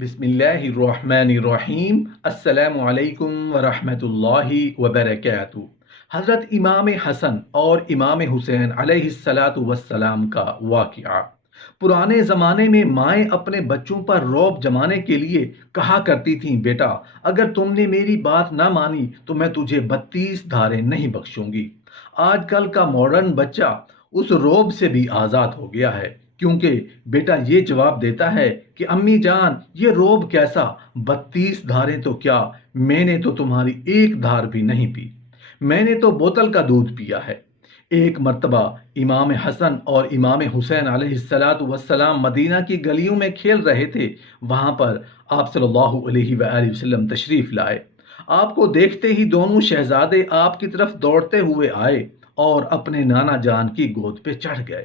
بسم اللہ الرحمن الرحیم۔ السلام علیکم ورحمۃ اللہ وبرکاتہ۔ حضرت امام حسن اور امام حسین علیہ الصلاۃ والسلام کا واقعہ۔ پرانے زمانے میں مائیں اپنے بچوں پر رعب جمانے کے لیے کہا کرتی تھیں، بیٹا اگر تم نے میری بات نہ مانی تو میں تجھے 32 دھاریں نہیں بخشوں گی۔ آج کل کا ماڈرن بچہ اس رعب سے بھی آزاد ہو گیا ہے، کیونکہ بیٹا یہ جواب دیتا ہے کہ امی جان یہ رعب کیسا، 32 دھاریں تو کیا، میں نے تو تمہاری ایک دھار بھی نہیں پی، میں نے تو بوتل کا دودھ پیا ہے۔ ایک مرتبہ امام حسن اور امام حسین علیہ السلام مدینہ کی گلیوں میں کھیل رہے تھے۔ وہاں پر آپ صلی اللہ علیہ وآلہ وسلم تشریف لائے۔ آپ کو دیکھتے ہی دونوں شہزادے آپ کی طرف دوڑتے ہوئے آئے اور اپنے نانا جان کی گود پہ چڑھ گئے۔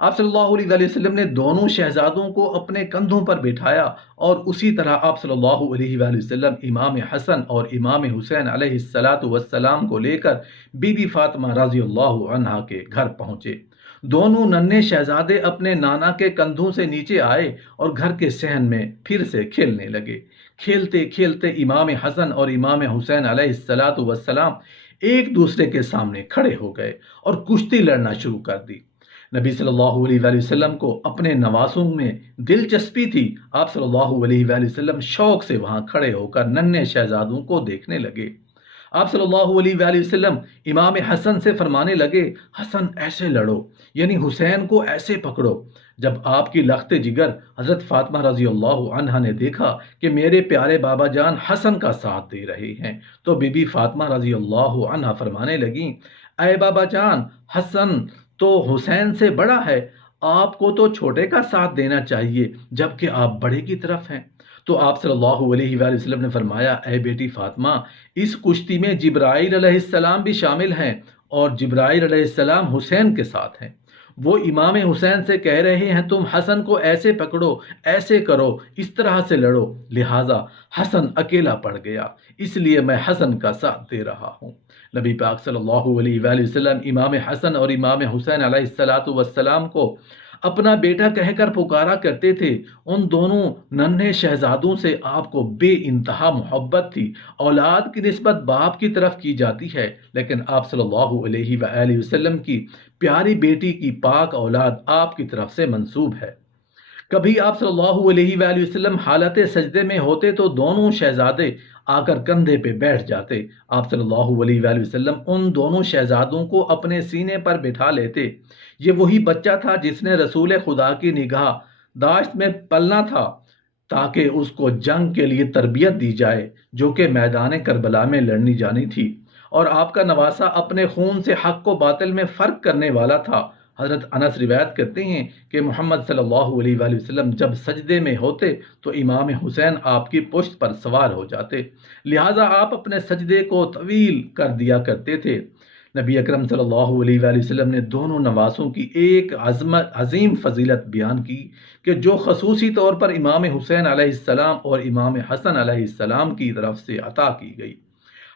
آپ صلی اللہ علیہ وآلہ وسلم نے دونوں شہزادوں کو اپنے کندھوں پر بٹھایا اور اسی طرح آپ صلی اللہ علیہ وآلہ وسلم امام حسن اور امام حسین علیہ السلام کو لے کر بی بی فاطمہ رضی اللہ عنہا کے گھر پہنچے۔ دونوں ننھے شہزادے اپنے نانا کے کندھوں سے نیچے آئے اور گھر کے صحن میں پھر سے کھیلنے لگے۔ کھیلتے کھیلتے امام حسن اور امام حسین علیہ السلام ایک دوسرے کے سامنے کھڑے ہو گئے اور کشتی لڑنا شروع کر دی۔ نبی صلی اللہ علیہ وآلہ وسلم کو اپنے نواسوں میں دلچسپی تھی۔ آپ صلی اللہ علیہ وآلہ وسلم شوق سے وہاں کھڑے ہو کر ننھے شہزادوں کو دیکھنے لگے۔ آپ صلی اللہ علیہ وآلہ وسلم امام حسن سے فرمانے لگے، حسن ایسے لڑو، یعنی حسین کو ایسے پکڑو۔ جب آپ کی لخت جگر حضرت فاطمہ رضی اللہ عنہا نے دیکھا کہ میرے پیارے بابا جان حسن کا ساتھ دے رہے ہیں، تو بی بی فاطمہ رضی اللہ عنہا فرمانے لگیں، اے بابا جان، حسن تو حسین سے بڑا ہے، آپ کو تو چھوٹے کا ساتھ دینا چاہیے جبکہ آپ بڑے کی طرف ہیں۔ تو آپ صلی اللہ علیہ وآلہ وسلم نے فرمایا، اے بیٹی فاطمہ، اس کشتی میں جبرائیل علیہ السلام بھی شامل ہیں اور جبرائیل علیہ السلام حسین کے ساتھ ہیں۔ وہ امام حسین سے کہہ رہے ہیں تم حسن کو ایسے پکڑو، ایسے کرو، اس طرح سے لڑو، لہٰذا حسن اکیلا پڑ گیا، اس لیے میں حسن کا ساتھ دے رہا ہوں۔ نبی پاک صلی اللہ علیہ وآلہ وسلم امام حسن اور امام حسین علیہ السلام کو اپنا بیٹا کہہ کر پکارا کرتے تھے۔ ان دونوں ننھے شہزادوں سے آپ کو بے انتہا محبت تھی۔ اولاد کی نسبت باپ کی طرف کی جاتی ہے، لیکن آپ صلی اللہ علیہ وآلہ وسلم کی پیاری بیٹی کی پاک اولاد آپ کی طرف سے منسوب ہے۔ کبھی آپ صلی اللہ علیہ وآلہ وسلم حالت سجدے میں ہوتے تو دونوں شہزادے آ کر کندھے پہ بیٹھ جاتے۔ آپ صلی اللہ علیہ وآلہ وسلم ان دونوں شہزادوں کو اپنے سینے پر بٹھا لیتے۔ یہ وہی بچہ تھا جس نے رسول خدا کی نگاہ داشت میں پلنا تھا تاکہ اس کو جنگ کے لیے تربیت دی جائے جو کہ میدان کربلا میں لڑنی جانی تھی، اور آپ کا نواسا اپنے خون سے حق و باطل میں فرق کرنے والا تھا۔ حضرت انس روایت کرتے ہیں کہ محمد صلی اللہ علیہ وآلہ وسلم جب سجدے میں ہوتے تو امام حسین آپ کی پشت پر سوار ہو جاتے، لہٰذا آپ اپنے سجدے کو طویل کر دیا کرتے تھے۔ نبی اکرم صلی اللہ علیہ وآلہ وسلم نے دونوں نواسوں کی ایک عظیم فضیلت بیان کی کہ جو خصوصی طور پر امام حسین علیہ السلام اور امام حسن علیہ السلام کی طرف سے عطا کی گئی۔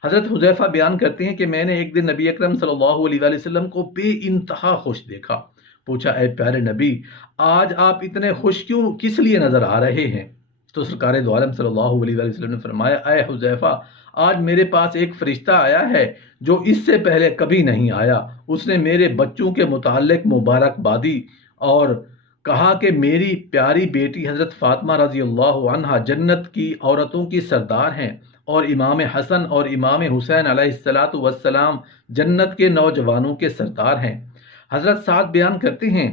حضرت حذیفہ بیان کرتے ہیں کہ میں نے ایک دن نبی اکرم صلی اللہ علیہ وآلہ وسلم کو بے انتہا خوش دیکھا۔ پوچھا، اے پیارے نبی، آج آپ اتنے خوش کس لیے نظر آ رہے ہیں؟ تو سرکار دو عالم صلی اللہ علیہ وآلہ وسلم نے فرمایا، اے حذیفہ، آج میرے پاس ایک فرشتہ آیا ہے جو اس سے پہلے کبھی نہیں آیا۔ اس نے میرے بچوں کے متعلق مبارکبادی اور کہا کہ میری پیاری بیٹی حضرت فاطمہ رضی اللہ عنہا جنت کی عورتوں کی سردار ہیں، اور امام حسن اور امام حسین علیہ السلام جنت کے نوجوانوں کے سردار ہیں۔ حضرت سعد بیان کرتے ہیں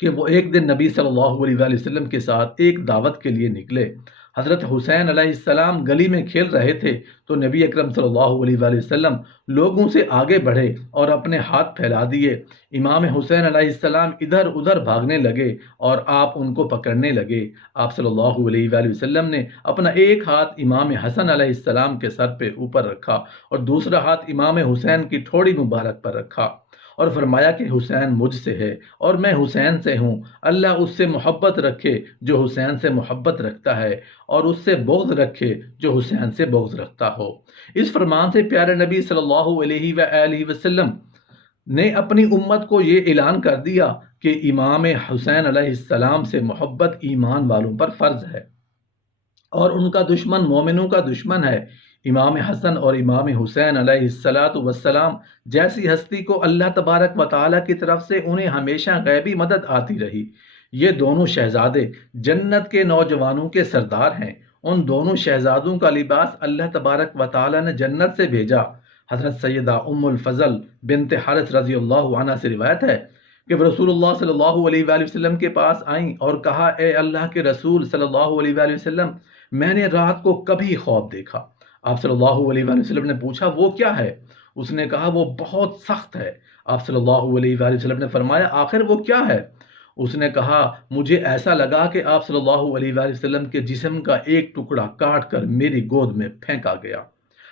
کہ وہ ایک دن نبی صلی اللہ علیہ وآلہ وسلم کے ساتھ ایک دعوت کے لیے نکلے۔ حضرت حسین علیہ السلام گلی میں کھیل رہے تھے تو نبی اکرم صلی اللہ علیہ وآلہ وسلم لوگوں سے آگے بڑھے اور اپنے ہاتھ پھیلا دیے۔ امام حسین علیہ السلام ادھر ادھر بھاگنے لگے اور آپ ان کو پکڑنے لگے۔ آپ صلی اللہ علیہ وآلہ وسلم نے اپنا ایک ہاتھ امام حسن علیہ السلام کے سر پہ اوپر رکھا اور دوسرا ہاتھ امام حسین کی ٹھوڑی مبارک پر رکھا اور فرمایا کہ حسین مجھ سے ہے اور میں حسین سے ہوں، اللہ اس سے محبت رکھے جو حسین سے محبت رکھتا ہے، اور اس سے بغض رکھے جو حسین سے بغض رکھتا ہو۔ اس فرمان سے پیارے نبی صلی اللہ علیہ وآلہ وسلم نے اپنی امت کو یہ اعلان کر دیا کہ امام حسین علیہ السلام سے محبت ایمان والوں پر فرض ہے۔ اور ان کا دشمن مومنوں کا دشمن ہے۔ امام حسن اور امام حسین علیہ الصلاۃ والسلام جیسی ہستی کو اللہ تبارک و تعالیٰ کی طرف سے انہیں ہمیشہ غیبی مدد آتی رہی۔ یہ دونوں شہزادے جنت کے نوجوانوں کے سردار ہیں۔ ان دونوں شہزادوں کا لباس اللہ تبارک و تعالیٰ نے جنت سے بھیجا۔ حضرت سیدہ ام الفضل بنت حارث رضی اللہ عنہ سے روایت ہے کہ وہ رسول اللہ صلی اللہ علیہ وآلہ وسلم کے پاس آئیں اور کہا، اے اللہ کے رسول صلی اللہ علیہ وآلہ وسلم، میں نے رات کو کبھی خواب دیکھا۔ آپ صلی اللہ علیہ وآلہ وسلم نے پوچھا، وہ کیا ہے؟ اس نے کہا، وہ بہت سخت ہے۔ آپ صلی اللہ علیہ وآلہ وسلم نے فرمایا، آخر وہ کیا ہے؟ اس نے کہا، مجھے ایسا لگا کہ آپ صلی اللہ علیہ وآلہ وسلم کے جسم کا ایک ٹکڑا کاٹ کر میری گود میں پھینکا گیا۔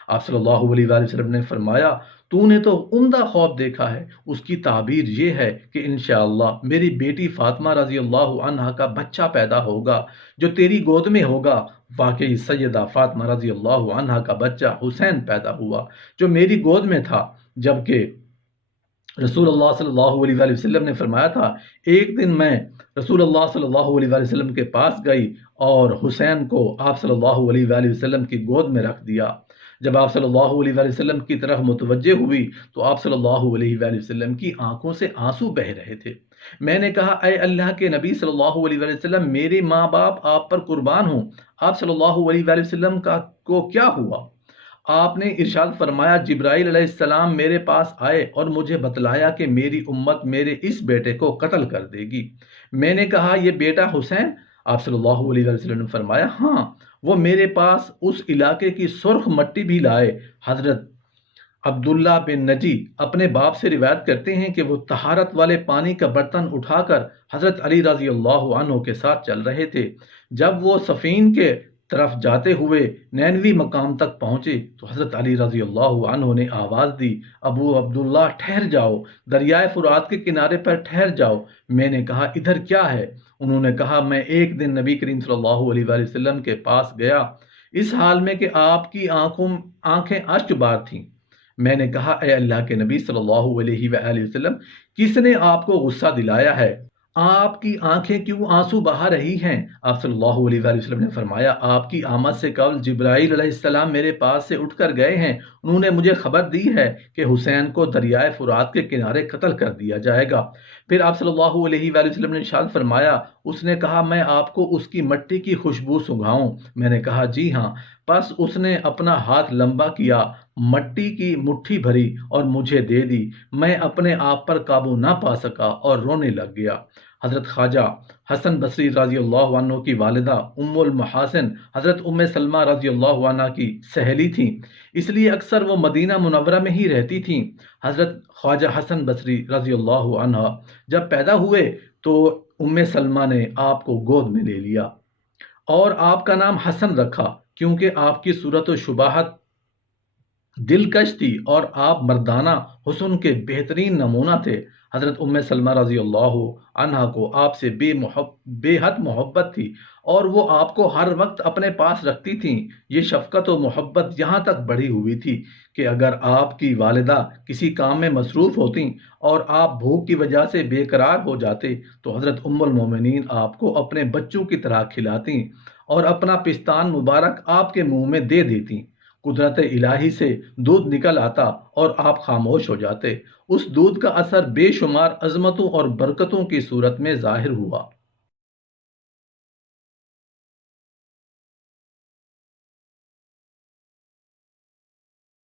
آپ صلی اللہ علیہ وآلہ وسلم نے فرمایا، تو نے تو عمدہ خواب دیکھا ہے۔ اس کی تعبیر یہ ہے کہ انشاءاللہ میری بیٹی فاطمہ رضی اللہ عنہا کا بچہ پیدا ہوگا جو تیری گود میں ہوگا۔ واقعی سیدہ فاطمہ رضی اللہ عنہا کا بچہ حسین پیدا ہوا جو میری گود میں تھا، جبکہ رسول اللہ صلی اللہ علیہ وآلہ وسلم نے فرمایا تھا، ایک دن میں رسول اللہ صلی اللہ علیہ وآلہ وسلم کے پاس گئی اور حسین کو آپ صلی اللہ علیہ وآلہ وسلم کی گود میں رکھ دیا۔ جب آپ صلی اللہ علیہ وآلہ وسلم کی طرف متوجہ ہوئی تو آپ صلی اللہ علیہ وآلہ وسلم کی آنکھوں سے آنسو بہہ رہے تھے۔ میں نے کہا، اے اللہ کے نبی صلی اللہ علیہ وآلہ وسلم، میرے ماں باپ آپ پر قربان ہوں، آپ صلی اللہ علیہ وآلہ وسلم کو کیا ہوا؟ آپ نے ارشاد فرمایا، جبرائیل علیہ السلام میرے پاس آئے اور مجھے بتلایا کہ میری امت میرے اس بیٹے کو قتل کر دے گی۔ میں نے کہا، یہ بیٹا حسین؟ آپ صلی اللہ علیہ وسلم نے فرمایا، ہاں، وہ میرے پاس اس علاقے کی سرخ مٹی بھی لائے۔ حضرت عبداللہ بن نجی اپنے باپ سے روایت کرتے ہیں کہ وہ طہارت والے پانی کا برتن اٹھا کر حضرت علی رضی اللہ عنہ کے ساتھ چل رہے تھے۔ جب وہ صفین کے طرف جاتے ہوئے نینوی مقام تک پہنچے تو حضرت علی رضی اللہ عنہ نے آواز دی، ابو عبداللہ ٹھہر جاؤ، دریائے فرات کے کنارے پر ٹھہر جاؤ۔ میں نے کہا، ادھر کیا ہے؟ انہوں نے کہا، میں ایک دن نبی کریم صلی اللہ علیہ وآلہ وسلم کے پاس گیا اس حال میں کہ آپ کی آنکھیں اشک بار تھیں۔ میں نے کہا، اے اللہ کے نبی صلی اللہ علیہ وآلہ وسلم، کس نے آپ کو غصہ دلایا ہے؟ آپ کی آنکھیں کیوں آنسو بہا رہی ہیں؟ آپ صلی اللہ علیہ وآلہ وسلم نے فرمایا، آپ کی آمد سے قبل جبرائیل علیہ السلام میرے پاس سے اٹھ کر گئے ہیں۔ انہوں نے مجھے خبر دی ہے کہ حسین کو دریائے فرات کے کنارے قتل کر دیا جائے گا۔ پھر آپ صلی اللہ علیہ وآلہ وسلم نے ارشاد فرمایا، اس نے کہا، میں آپ کو اس کی مٹی کی خوشبو سنگھاؤں؟ میں نے کہا، جی ہاں۔ پس اس نے اپنا ہاتھ لمبا کیا، مٹی کی مٹھی بھری اور مجھے دے دی۔ میں اپنے آپ پر قابو نہ پا سکا اور رونے لگ گیا۔ حضرت خواجہ حسن بصری رضی اللہ عنہ کی والدہ ام المحاسن حضرت ام سلمہ رضی اللہ عنہ کی سہیلی تھیں، اس لیے اکثر وہ مدینہ منورہ میں ہی رہتی تھیں۔ حضرت خواجہ حسن بصری رضی اللہ عنہ جب پیدا ہوئے تو ام سلمہ نے آپ کو گود میں لے لیا اور آپ کا نام حسن رکھا، کیونکہ آپ کی صورت و شباہت دلکش تھی اور آپ مردانہ حسن کے بہترین نمونہ تھے۔ حضرت ام سلمہ رضی اللہ عنہا کو آپ سے بے حد محبت تھی اور وہ آپ کو ہر وقت اپنے پاس رکھتی تھیں۔ یہ شفقت و محبت یہاں تک بڑھی ہوئی تھی کہ اگر آپ کی والدہ کسی کام میں مصروف ہوتیں اور آپ بھوک کی وجہ سے بے قرار ہو جاتے تو حضرت ام المومنین آپ کو اپنے بچوں کی طرح کھلاتیں اور اپنا پستان مبارک آپ کے منہ میں دے دیتیں۔ قدرت الہی سے دودھ نکل آتا اور آپ خاموش ہو جاتے۔ اس دودھ کا اثر بے شمار عظمتوں اور برکتوں کی صورت میں ظاہر ہوا۔